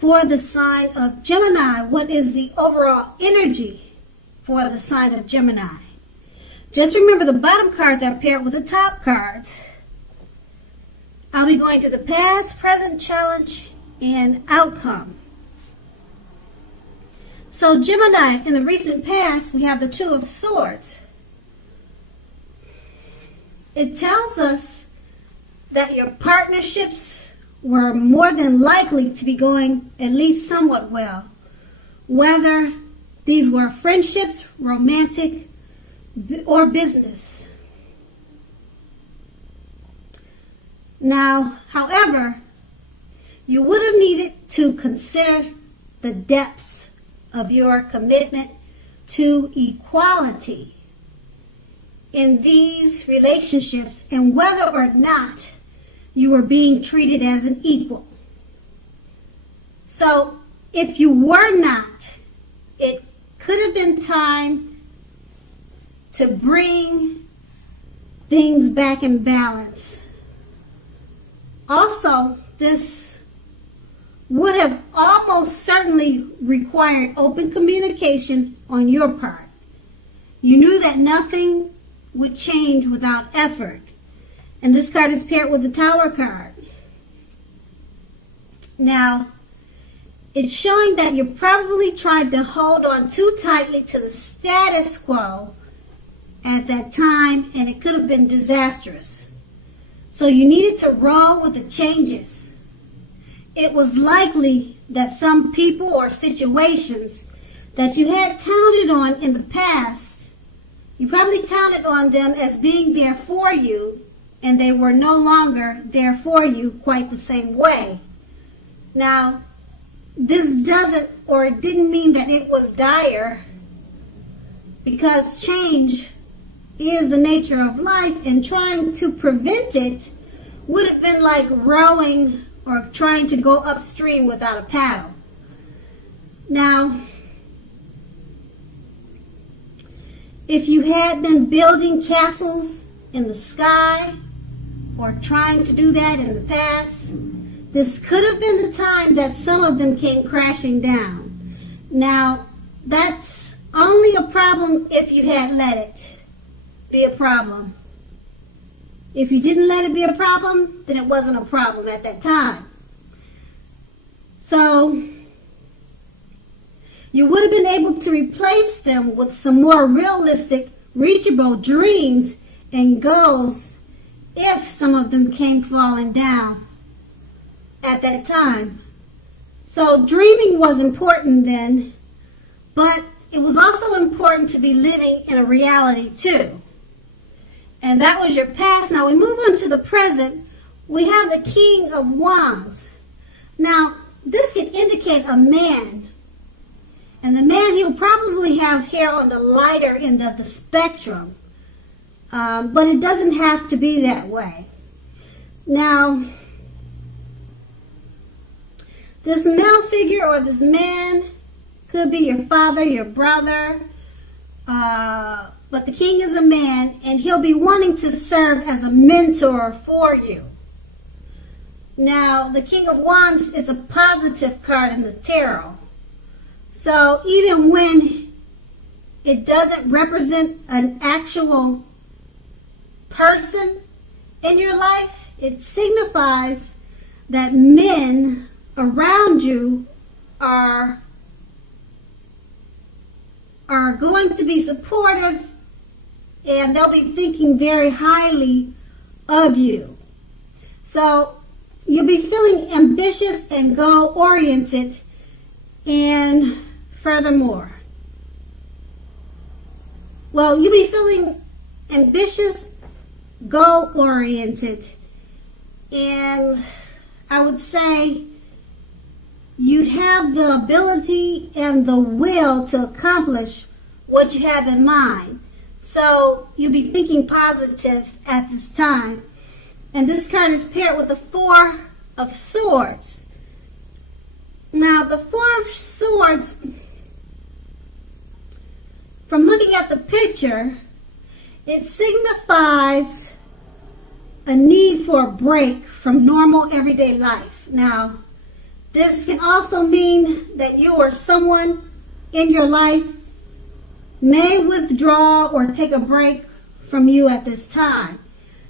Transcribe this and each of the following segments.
for the sign of Gemini. What is the overall energy for the sign of Gemini? Just remember the bottom cards are paired with the top cards. I'll be going through the past, present, challenge, and outcome. So Gemini, in the recent past, we have the Two of Swords. It tells us that your partnerships were more than likely to be going at least somewhat well. Whether these were friendships, romantic, or business. Now, however, you would have needed to consider the depths of your commitment to equality in these relationships and whether or not you were being treated as an equal. So, if you were not, it could have been time to bring things back in balance. Also, this would have almost certainly required open communication on your part. You knew that nothing would change without effort. And this card is paired with the Tower card. Now, it's showing that you probably tried to hold on too tightly to the status quo at that time, and it could have been disastrous. So you needed to roll with the changes. It was likely that some people or situations that you had counted on in the past, you probably counted on them as being there for you, and they were no longer there for you quite the same way. Now, this doesn't or didn't mean that it was dire, because change is the nature of life, and trying to prevent it would have been like rowing or trying to go upstream without a paddle. Now, if you had been building castles in the sky or trying to do that in the past, this could have been the time that some of them came crashing down. Now, that's only a problem if you had let it be a problem. If you didn't let it be a problem, then it wasn't a problem at that time. So, you would have been able to replace them with some more realistic, reachable dreams and goals if some of them came falling down at that time. So dreaming was important then, but it was also important to be living in a reality too. And that was your past. Now we move on to the present. We have the King of Wands. Now, this can indicate a man. And the man, he'll probably have hair on the lighter end of the spectrum. But it doesn't have to be that way. Now, this male figure or this man could be your father, your brother. But the king is a man, and he'll be wanting to serve as a mentor for you. Now, the King of Wands is a positive card in the tarot. So even when it doesn't represent an actual person in your life, it signifies that men around you are going to be supportive, and they'll be thinking very highly of you. So you'll be feeling ambitious and goal-oriented, and furthermore, you'll be feeling ambitious, goal-oriented, and I would say you'd have the ability and the will to accomplish what you have in mind. So you'll be thinking positive at this time. And this card is paired with the Four of Swords. Now, the Four of Swords, from looking at the picture, it signifies a need for a break from normal everyday life. Now, This can also mean that you or someone in your life may withdraw or take a break from you at this time.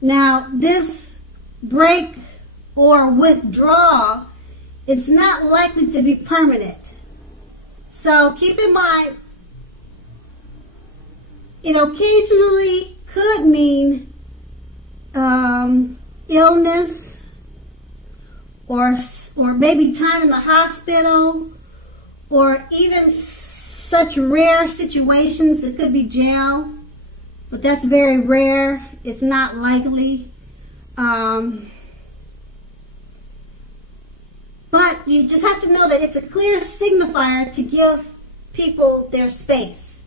Now, this break or withdrawal, it's not likely to be permanent. So keep in mind, it occasionally could mean illness or maybe time in the hospital, or even such rare situations. It could be jail, but that's very rare. It's not likely. But you just have to know that it's a clear signifier to give people their space.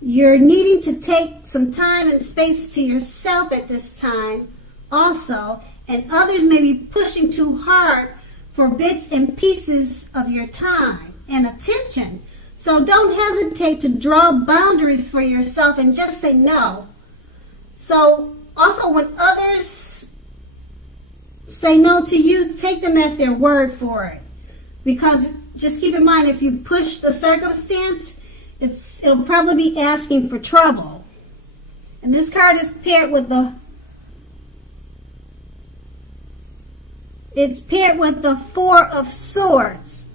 You're needing to take some time and space to yourself at this time also, and others may be pushing too hard for bits and pieces of your time and attention. So don't hesitate to draw boundaries for yourself and just say no. So also, when others say no to you, take them at their word for it. Because just keep in mind, if you push the circumstance, it'll probably be asking for trouble. And this card is paired with the Four of Swords.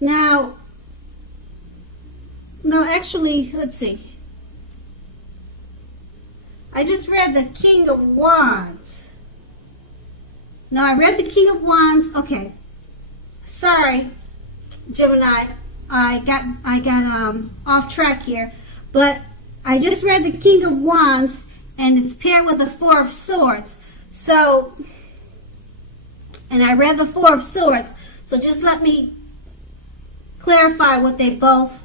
Now, no, actually, let's see. I just read the King of Wands. No, I read the King of Wands. Okay. Sorry, Gemini. I got off track here. But I just read the King of Wands, and it's paired with the Four of Swords. So, and I read the Four of Swords. So just let me clarify what they both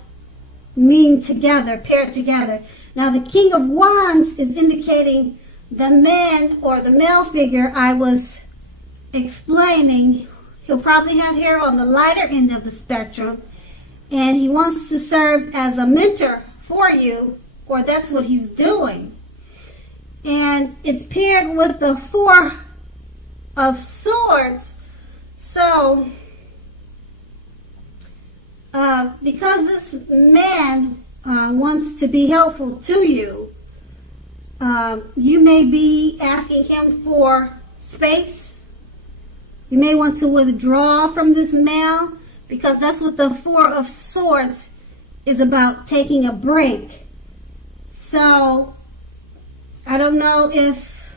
mean together, paired together. Now, the King of Wands is indicating the man or the male figure I was explaining. He'll probably have hair on the lighter end of the spectrum, and he wants to serve as a mentor for you, or that's what he's doing. And it's paired with the Four of Swords. So, because this man wants to be helpful to you, you may be asking him for space. You may want to withdraw from this male, because that's what the Four of Swords is about, taking a break. So, I don't know if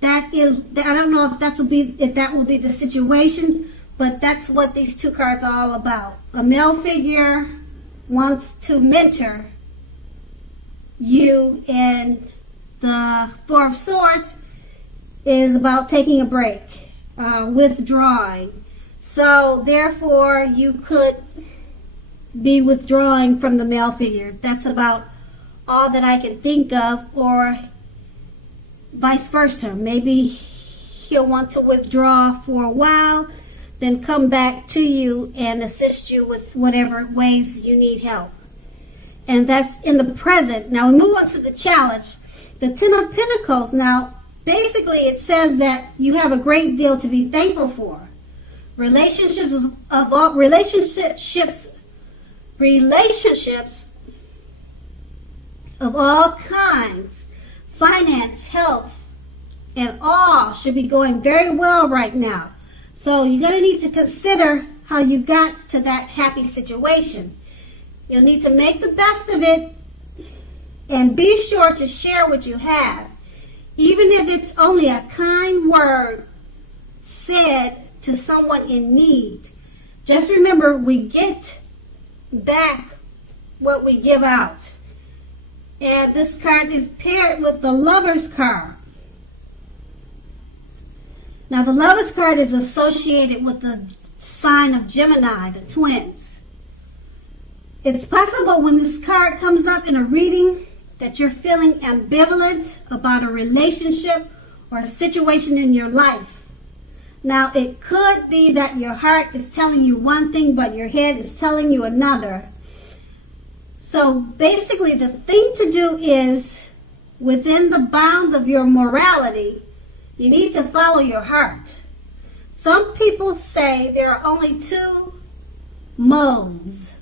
that will be the situation, but that's what these two cards are all about. A male figure wants to mentor you, and the Four of Swords is about taking a break, withdrawing. So therefore, you could be withdrawing from the male figure. That's about all that I can think of, or vice versa. Maybe he'll want to withdraw for a while, then come back to you and assist you with whatever ways you need help. And that's in the present. Now we move on to the challenge. The Ten of Pentacles. Now, basically it says that you have a great deal to be thankful for. Relationships of all kinds, finance, health, and all should be going very well right now. So you're going to need to consider how you got to that happy situation. You'll need to make the best of it, and be sure to share what you have, even if it's only a kind word said to someone in need. Just remember, we get back what we give out. And this card is paired with the Lover's card. Now, the Lover's card is associated with the sign of Gemini, the twins. It's possible when this card comes up in a reading that you're feeling ambivalent about a relationship or a situation in your life. Now, it could be that your heart is telling you one thing, but your head is telling you another. So basically, the thing to do is within the bounds of your morality, you need to follow your heart. Some people say there are only two modes,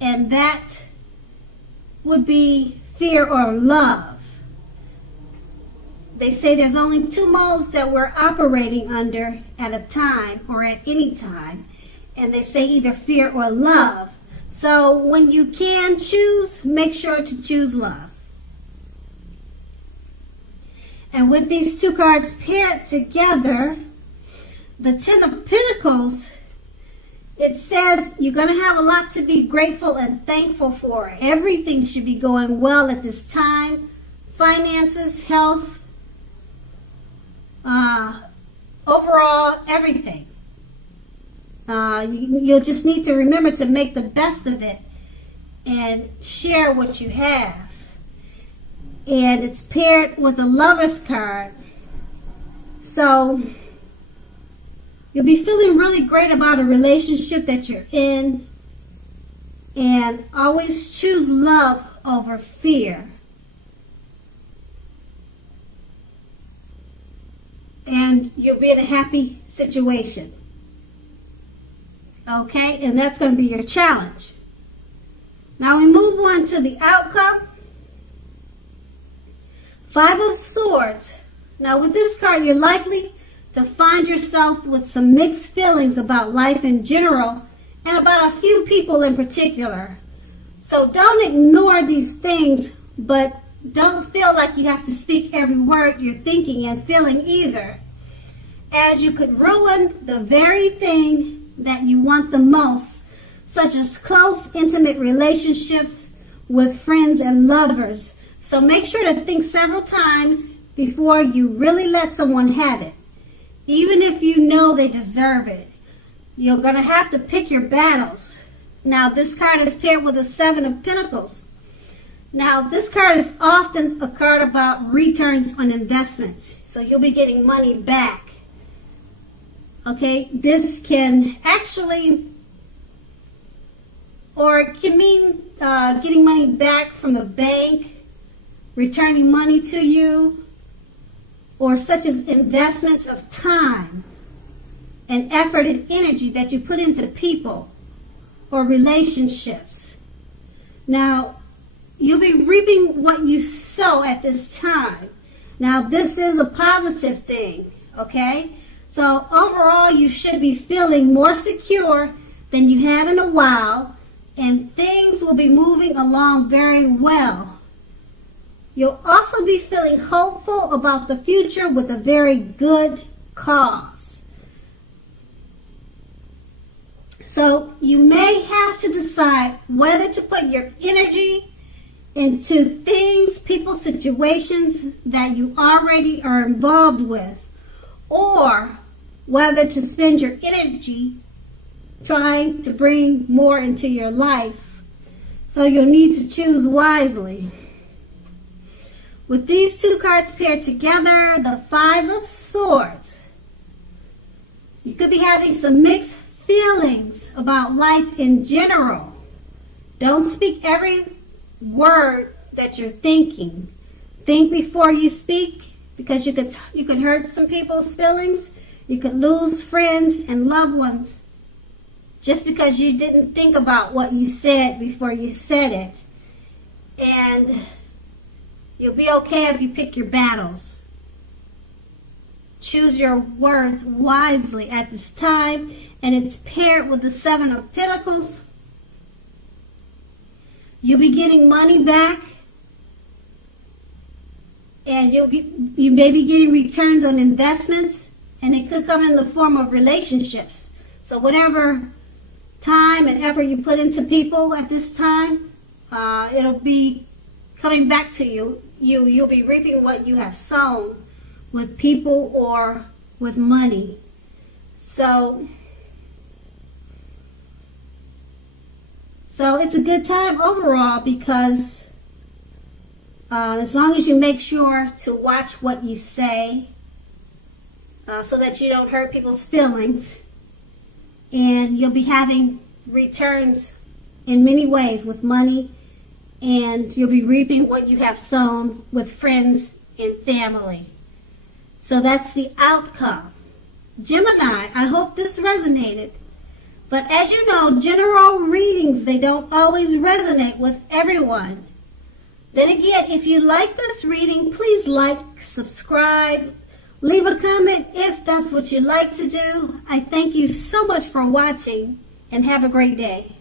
and that would be fear or love. They say there's only two modes that we're operating under at a time or at any time, and they say either fear or love. So when you can choose, make sure to choose love. And with these two cards paired together, the Ten of Pentacles, it says you're going to have a lot to be grateful and thankful for. Everything should be going well at this time. Finances, health, overall, everything. You'll just need to remember to make the best of it and share what you have. And it's paired with a Lover's card. So you'll be feeling really great about a relationship that you're in. And always choose love over fear. And you'll be in a happy situation. Okay? And that's going to be your challenge. Now we move on to the outcome. Five of Swords. Now with this card, you're likely to find yourself with some mixed feelings about life in general and about a few people in particular. So don't ignore these things, but don't feel like you have to speak every word you're thinking and feeling either, as you could ruin the very thing that you want the most, such as close, intimate relationships with friends and lovers. So make sure to think several times before you really let someone have it, even if you know they deserve it. You're going to have to pick your battles. Now, this card is paired with a Seven of Pentacles. Now, this card is often a card about returns on investments. So you'll be getting money back. Okay, this can actually, or it can mean getting money back from the bank, returning money to you, or such as investments of time and effort and energy that you put into people or relationships. Now, you'll be reaping what you sow at this time. Now, this is a positive thing, okay? So overall, you should be feeling more secure than you have in a while, and things will be moving along very well. You'll also be feeling hopeful about the future with a very good cause. So you may have to decide whether to put your energy into things, people, situations that you already are involved with, or whether to spend your energy trying to bring more into your life. So you'll need to choose wisely. With these two cards paired together, the Five of Swords, you could be having some mixed feelings about life in general. Don't speak every word that you're thinking. Think before you speak, because you could hurt some people's feelings. You could lose friends and loved ones just because you didn't think about what you said before you said it. And you'll be okay if you pick your battles. Choose your words wisely at this time, and it's paired with the Seven of Pentacles. You'll be getting money back, and you may be getting returns on investments, and it could come in the form of relationships. So whatever time and effort you put into people at this time, it'll be coming back to you. You'll be reaping what you have sown with people or with money. So it's a good time overall, because as long as you make sure to watch what you say so that you don't hurt people's feelings, and you'll be having returns in many ways with money and you'll be reaping what you have sown with friends and family. So that's the outcome. Gemini, I hope this resonated. But as you know, general readings, they don't always resonate with everyone. Then again, if you like this reading, please like, subscribe, leave a comment if that's what you like to do. I thank you so much for watching, and have a great day.